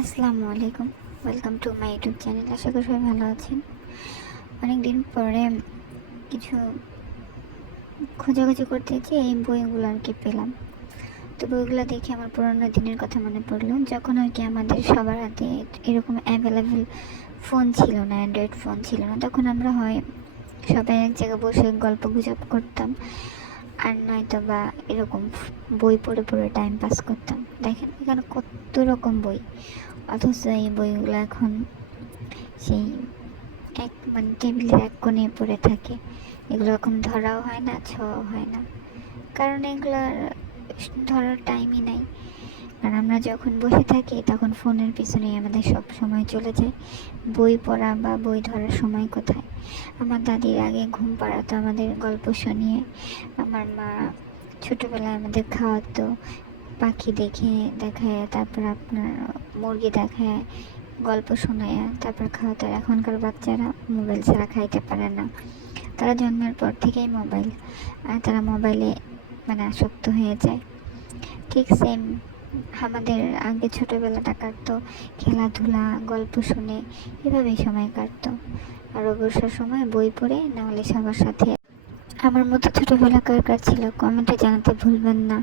আসসালামু আলাইকুম, welcome to my YouTube channel. আশা করি সবাই ভালো আছেন। অনেক দিন পরে কিছু খোঁজাখুঁজি করতে গিয়ে এই বইগুলো আর কি পেলাম। তো বইগুলো দেখে আমার পুরোনো দিনের কথা মনে পড়লো, যখন আর কি আমাদের সবার হাতে এরকম অ্যাভেলেবেল ফোন ছিল না, অ্যান্ড্রয়েড ফোন ছিল না। তখন আমরা হয় সবাই এক জায়গায় বসে গল্প গুজব করতাম, আর নয়তো বা এরকম বই পড়ে পড়ে টাইম পাস করতাম। দেখেন এখানে কত রকম বই, অথচ এই বইগুলো এখন সেই টেবিলের এক কোণে পড়ে থাকে। এগুলো এখন ধরাও হয় না, ছোঁয়াও হয় না, কারণ এগুলোর ধরার টাইমই নাই। আর আমরা যখন বসে থাকি তখন ফোনের পিছনেই আমাদের সব সময় চলে যায়। বই পড়া বা বই ধরার সময় কোথায়? আমার দাদির আগে ঘুম পাড়াতো আমাদের গল্প শুনিয়ে। আমার মা ছোটোবেলায় আমাদের খাওয়াতো পাখি দেখায়, তারপর আপনার মুরগি দেখায়, গল্প শোনায়, তারপর খাওয়াতো। এখনকার বাচ্চারা মোবাইল ছাড়া খাইতে পারে না। তারা জন্মের পর থেকেই মোবাইল, আর তারা মোবাইলে আসক্ত হয়ে যায়। ঠিক সেম আমাদের আগে ছোটোবেলাটা কাটতো খেলাধুলা, গল্প শুনে, এভাবেই সময় কাটতো। আর অবসর সময় বই পড়ে, নাহলে সবার সাথে। আমার মতো ছোটোবেলা কার কার ছিল কমেন্টে জানাতে ভুলবেন না।